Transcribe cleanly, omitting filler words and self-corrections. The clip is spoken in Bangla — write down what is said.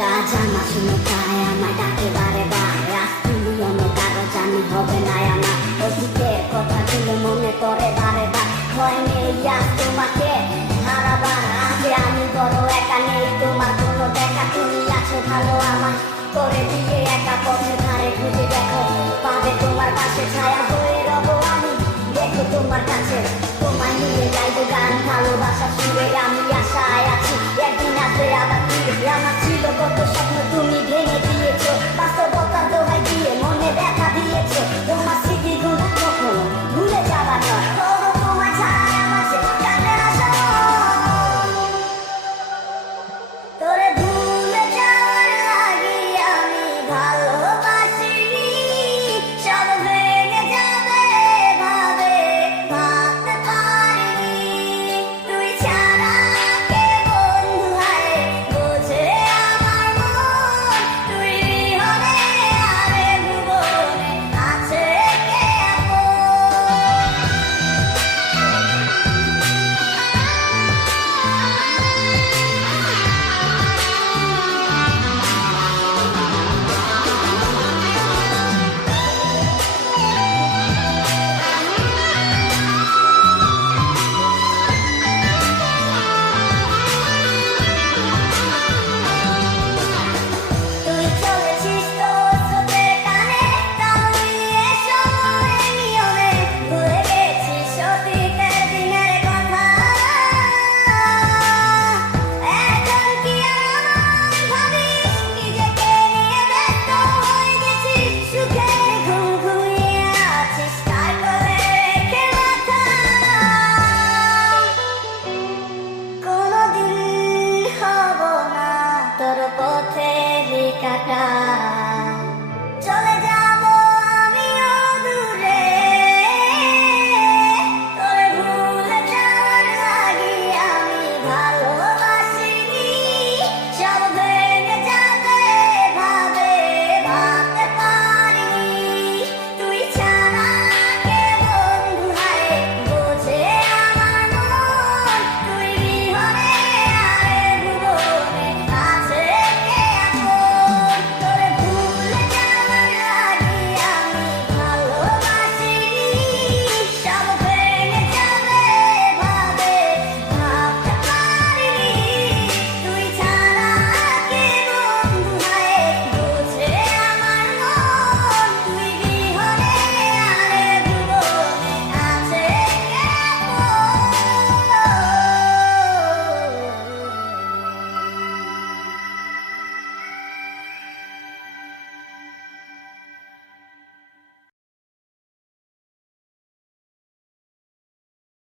রাজা মাসুনো তাই আমায় ডাকে বারে বারে, আজ তুমি অন্য কারো জানি হবে না আমার। অতীতের কথাগুলো মনে করে বারে বার, ভয় নেই আজ তোমাকে হারাবার। আজকে আমি বড় একা, নেই তোমার কোনো দেখা, তুমি আছো ভালো আমায় করে দিয়ে একা। পথের ধারে খুঁজে দেখো, পাবে তোমার পাশে ছায়া হয়ে রব আমি। দেখো তোমার কাছে তোমায় নিয়ে গাইবো গান, ভালোবাসা সুরে আমি আশায় আছি একদিন আসবে আবার ফিরে। আমার ছিল কত স্বপ্ন তুমি ভেঙে দিয়েছো, বাস্তবতার দোহাই দিয়ে মনে ব্যথা দিয়েছো। তোমার স্মৃতিগুলো কখনো ভুলে যাবার নয়, তবু তোমায় ছাড়া আমার সে কাটে না সময়। তোরে ভুলে যাওয়ার লাগি আমি ভালোবাসিনি, সব ভেঙে যাবে ভাবে ভাবতে পারিনি। তুই ছাড়া কে বন্ধু হায় বোঝে আমার মন, তুই বিহনে আরে ভুবনে আছে কে আপন। তুই চলেছিস তোর স্রোতের টানে, তাল মিলিয়ে সময়ের নিয়মে, ভুলে গেছিস অতীতের দিনের কথা। এখন কি আর আমায় ভাবিস, নিজেকে নিয়ে ব্যস্ত হয়ে গেছিস, সুখের ঘুম ঘুমিয়ে আছিস তার কোলে রেখে মাথা। কোনোদিন হব না তোর পথে কাটা।